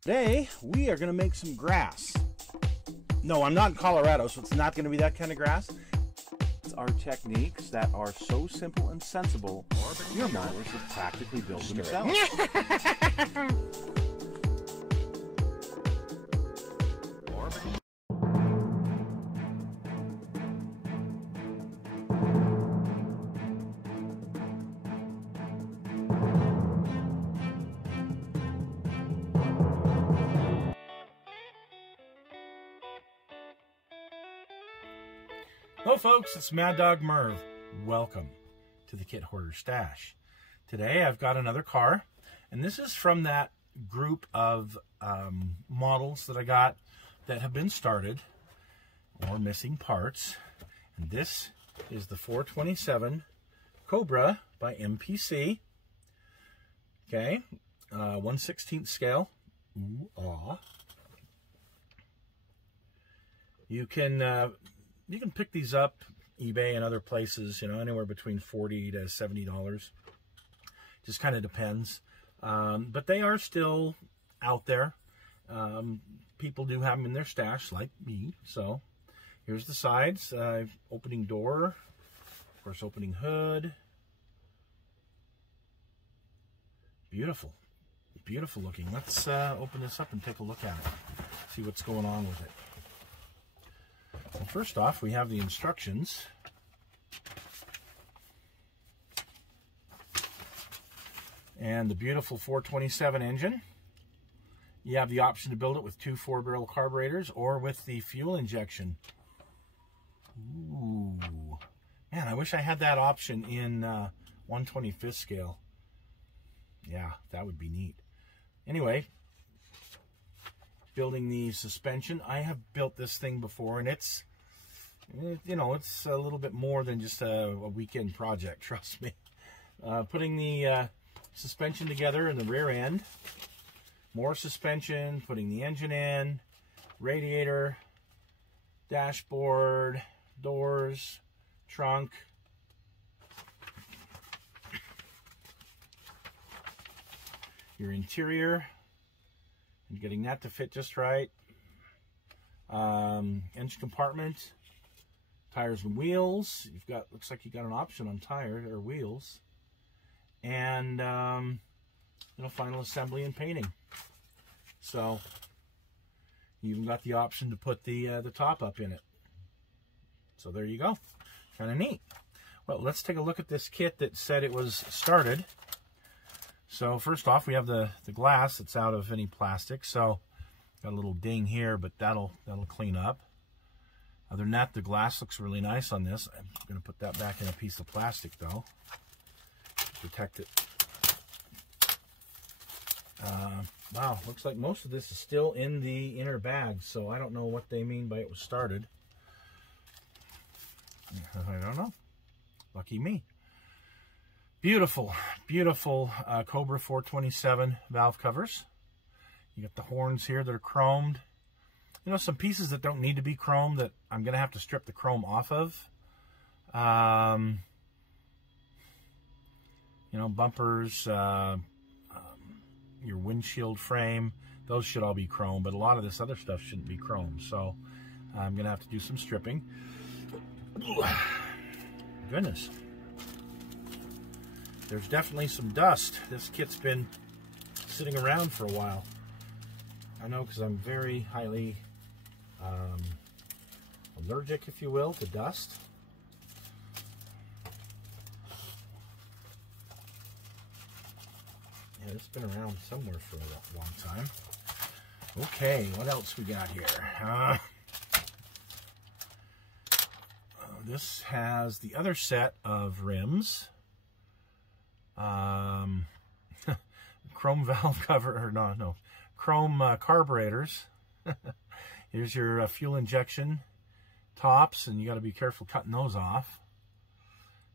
Today, we are going to make some grass. No, I'm not in Colorado, so it's not going to be that kind of grass. It's our techniques that are so simple and sensible, your mowers will practically build themselves. Hello folks, it's Mad Dog Merv. Welcome to the Kit Hoarder Stash. Today I've got another car, and this is from that group of models that I got that have been started or missing parts. And this is the 427 Cobra by MPC. Okay, 1/16 scale. Ooh, ah. You can pick these up, eBay and other places, you know, anywhere between $40 to $70. Just kind of depends. But they are still out there. People do have them in their stash, like me. So here's the sides. Opening door, of course, opening hood. Beautiful. Beautiful looking. Let's open this up and take a look at it. See what's going on with it. Well, first off, we have the instructions. And the beautiful 427 engine. You have the option to build it with two 4-barrel carburetors or with the fuel injection. Ooh. Man, I wish I had that option in 1/25th scale. Yeah, that would be neat. Anyway, building the suspension. I have built this thing before, and it's, you know, it's a little bit more than just a weekend project, trust me. Putting the suspension together in the rear end, more suspension, putting the engine in, radiator, dashboard, doors, trunk. Your interior, and getting that to fit just right. Engine compartment, tires and wheels. You've got, looks like you got an option on tire or wheels, and you know, final assembly and painting. So you even got the option to put the top up in it. So there you go, kind of neat. Well, let's take a look at this kit that said it was started. So first off, we have the glass that's out of any plastic. So got a little ding here, but that'll clean up. Other than that, the glass looks really nice on this. I'm going to put that back in a piece of plastic though, to protect it. Wow, looks like most of this is still in the inner bag, so I don't know what they mean by it was started. I don't know. Lucky me. Beautiful, beautiful Cobra 427 valve covers. You got the horns here that are chromed. You know, some pieces that don't need to be chromed that I'm going to have to strip the chrome off of. You know, bumpers, your windshield frame, those should all be chrome, but a lot of this other stuff shouldn't be chrome. So I'm going to have to do some stripping. Goodness. There's definitely some dust. This kit's been sitting around for a while. I know, because I'm very highly allergic, if you will, to dust. Yeah, it's been around somewhere for a long time. Okay, what else we got here? This has the other set of rims. Chrome valve cover, or no, chrome carburetors. Here's your fuel injection tops, and you got to be careful cutting those off.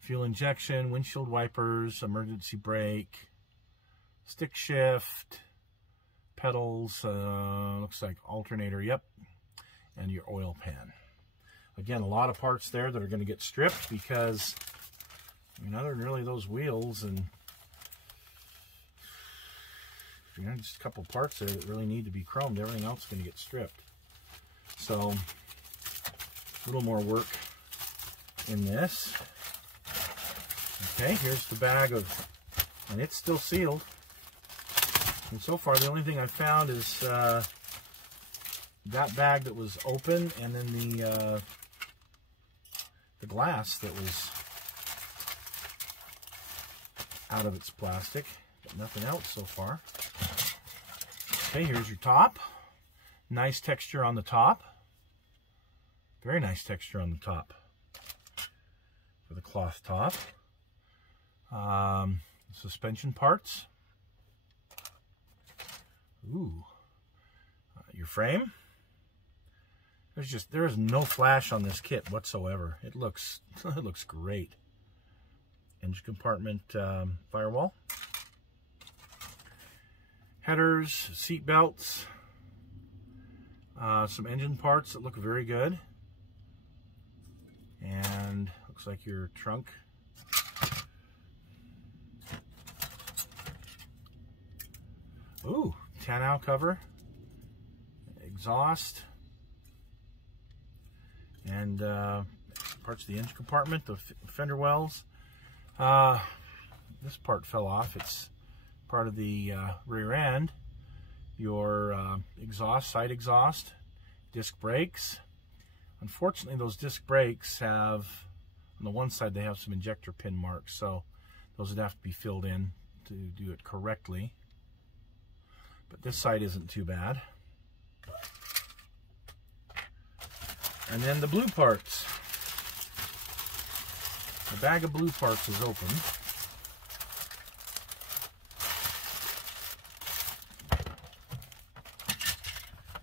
Fuel injection, windshield wipers, emergency brake, stick shift, pedals, looks like alternator, yep, and your oil pan. Again, a lot of parts there that are going to get stripped because, I mean, other than really those wheels and You know, just a couple parts there that really need to be chromed. Everything else is going to get stripped. So a little more work in this. Okay, here's the bag of, and it's still sealed. And so far, the only thing I've found is that bag that was open, and then the glass that was out of its plastic. But nothing else so far. Okay, here's your top. Nice texture on the top. Very nice texture on the top for the cloth top. Suspension parts. Ooh. Your frame. There is no flash on this kit whatsoever. It looks great. Engine compartment firewall. Headers, seat belts. Some engine parts that look very good. And looks like your trunk. Ooh, tonneau cover, exhaust, and parts of the engine compartment, the fender wells. This part fell off. It's part of the rear end. Your exhaust, side exhaust, disc brakes. Unfortunately, those disc brakes have, on the one side, they have some injector pin marks, so those would have to be filled in to do it correctly. But this side isn't too bad. And then the blue parts. The bag of blue parts is open.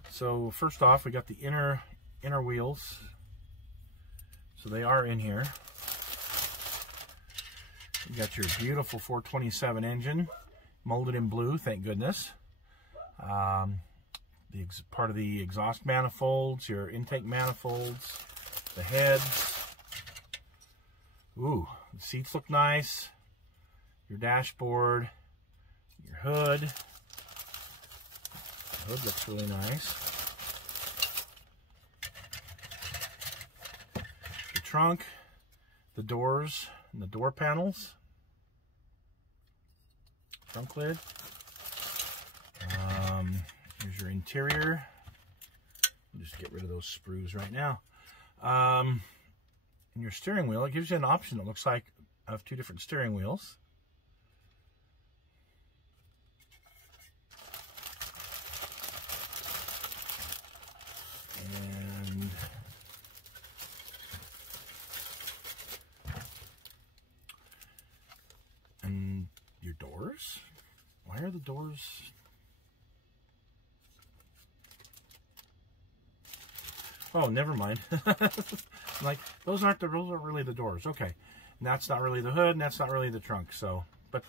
So first off, we got the inner wheels. So they are in here. You got your beautiful 427 engine, molded in blue, thank goodness. Part of the exhaust manifolds, your intake manifolds, the heads. Ooh, the seats look nice. Your dashboard, your hood. The hood looks really nice. The trunk, the doors, and the door panels. Trunk lid. Here's your interior. I'll just get rid of those sprues right now. And your steering wheel, it gives you an option, it looks like, of two different steering wheels. And your doors. Why are the doors... Oh, never mind. Like, those aren't really the doors. Okay. And that's not really the hood, and that's not really the trunk. So, but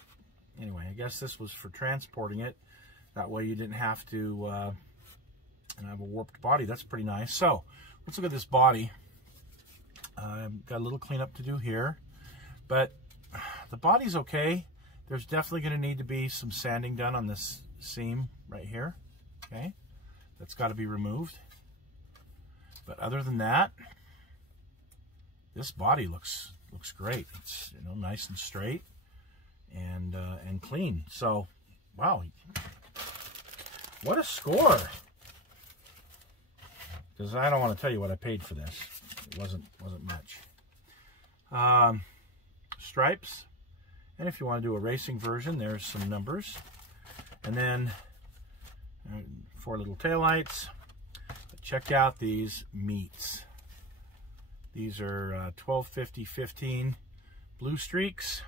anyway, I guess this was for transporting it. That way you didn't have to and I have a warped body. That's pretty nice. So, let's look at this body. Got a little cleanup to do here. But the body's okay. There's definitely going to need to be some sanding done on this seam right here. Okay. That's got to be removed. But other than that, this body looks great. It's, you know, nice and straight and clean. So, wow, what a score! Because I don't want to tell you what I paid for this. It wasn't much. Stripes, and if you want to do a racing version, there's some numbers, and then 4 little taillights. Check out these meats. These are 1250-15 blue streaks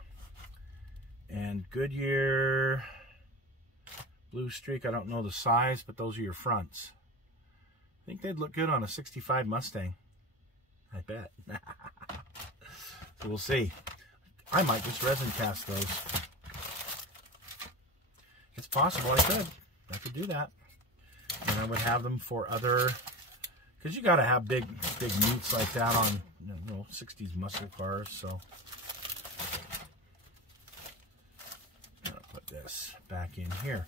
and Goodyear blue streak. I don't know the size, but those are your fronts. I think they'd look good on a 65 Mustang. I bet. So we'll see. I might just resin cast those. It's possible I could do that. And I would have them for other, because you got to have big meats like that on, you know, 60s muscle cars. So I'm gonna put this back in here.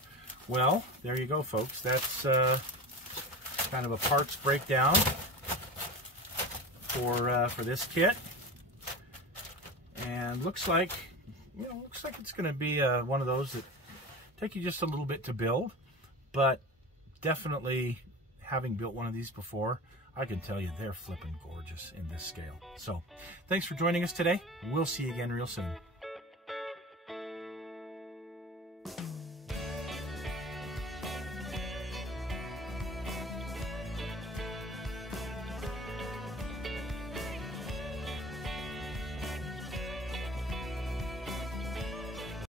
Well, there you go, folks. That's kind of a parts breakdown for this kit. And looks like, looks like it's going to be one of those that take you just a little bit to build, but definitely, having built one of these before, I can tell you they're flipping gorgeous in this scale. So, thanks for joining us today. We'll see you again real soon.